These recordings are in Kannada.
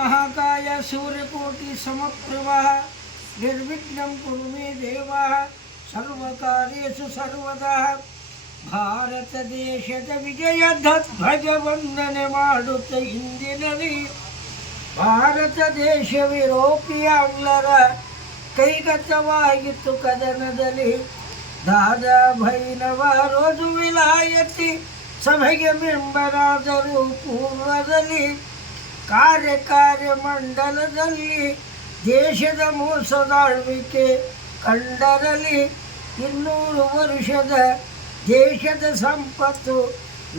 महाकाय सूर्यकोटि समप्रभः निर्विघ्नं कुरु मे देव सर्वकार्येषु सर्वदा ಭಾರತ ದೇಶದ ವಿಜಯ ಧ್ವಜ ವಂದನೆ ಮಾಡುತ್ತ ಇಂದಿನಲ್ಲಿ ಭಾರತ ದೇಶ ವಿರೋಪಿಯಾಂಗ್ಲರ ಕೈಗತವಾಗಿತ್ತು ಕದನದಲ್ಲಿ ದಾದಾ ಭೈರವ ರೋಜು ವಿಲಾಯತಿ ಸಭೆಗೆ ಮೆಂಬರಾದರು ಪೂರ್ವದಲ್ಲಿ ಕಾರ್ಯ ಮಂಡಲದಲ್ಲಿ ದೇಶದ ಮೋಸದಾಳ್ವಿಕೆ ಕಂಡರಲಿ 200 ವರ್ಷದ ದೇಶದ ಸಂಪತ್ತು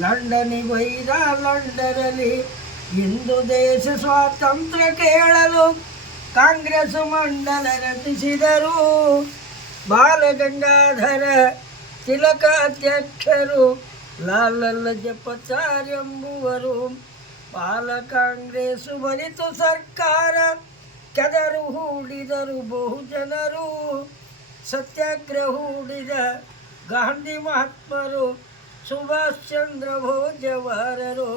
ಲಂಡನಿ ವೈರ ಲಂಡರಲ್ಲಿ ಇಂದು ದೇಶ ಸ್ವಾತಂತ್ರ್ಯ ಕೇಳಲು ಕಾಂಗ್ರೆಸ್ ಮಂಡಲ ರಚಿಸಿದರು ಬಾಲಗಂಗಾಧರ ತಿಲಕ ಅಧ್ಯಕ್ಷರು ಲಾಲ ಲಜಪತ್ ಎಂಬುವರು ಬಾಲ ಕಾಂಗ್ರೆಸ್ ಬಲಿತು ಸರ್ಕಾರ ಕೆದರು ಹೂಡಿದರು ಬಹುಜನರು ಸತ್ಯಾಗ್ರಹ ಹೂಡಿದ ಗಾಂಧಿ ಮಹಾತ್ಮರು ಸುಭಾಷ್ ಚಂದ್ರ ಬೋಸ್ ಜವಾಹರರು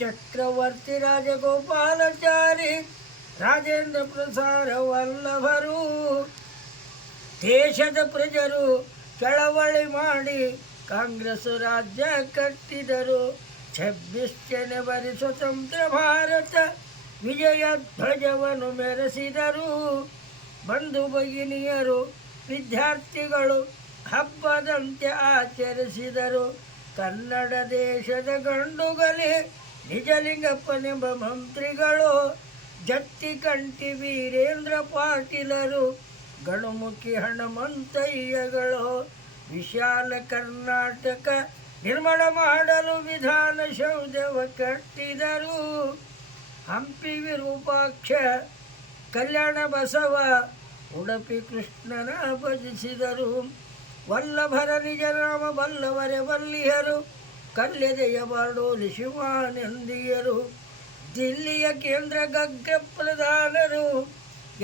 ಚಕ್ರವರ್ತಿ ರಾಜಗೋಪಾಲಾಚಾರಿ ರಾಜೇಂದ್ರ ಪ್ರಸಾದ ವಲ್ಲಭರು ದೇಶದ ಪ್ರಜರು ಚಳವಳಿ ಮಾಡಿ ಕಾಂಗ್ರೆಸ್ ರಾಜ್ಯ ಕಟ್ಟಿದರು 26 ಜನವರಿ ಸ್ವತಂತ್ರ ಭಾರತ ವಿಜಯ ಧ್ವಜವನ್ನು ಮೆರೆಸಿದರು ಬಂಧು ಭಗಿನಿಯರು ವಿದ್ಯಾರ್ಥಿಗಳು ಹಬ್ಬದಂತೆ ಆಚರಿಸಿದರು ಕನ್ನಡ ದೇಶದ ಗಂಡುಗಲಿ ನಿಜಲಿಂಗಪ್ಪನೆಂಬ ಮಂತ್ರಿಗಳು ಜತ್ತಿಕಂಠಿ ವೀರೇಂದ್ರ ಪಾಟೀಲರು ಗಣುಮುಖಿ ಹನುಮಂತಯ್ಯಗಳು ವಿಶಾಲ ಕರ್ನಾಟಕ ನಿರ್ಮಾಣ ಮಾಡಲು ವಿಧಾನಸೌಧವ ಕಟ್ಟಿದರು ಹಂಪಿ ವಿರೂಪಾಕ್ಷ ಕಲ್ಯಾಣ ಬಸವ ಉಡುಪಿ ಕೃಷ್ಣನ ಭಜಿಸಿದರು ವಲ್ಲಭರ ನಿಜನಾಮ ಬಲ್ಲವರೆ ವಲ್ಲಿಯರು ಕಲ್ಯದೆಯ ಬಾಡೋಲಿ ಶಿವಾನಂದಿಯರು ದಿಲ್ಲಿಯ ಕೇಂದ್ರ ಗಗ್ಗ ಪ್ರಧಾನರು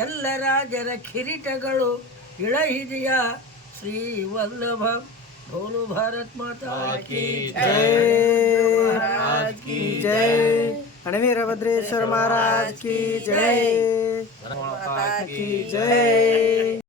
ಎಲ್ಲ ರಾಜರ ಕಿರೀಟಗಳು ಇಳಹಿದೆಯ ಶ್ರೀ ವಲ್ಲಭ बोलो भारत माता की जय वीरभद्रेश्वर महाराज की जय।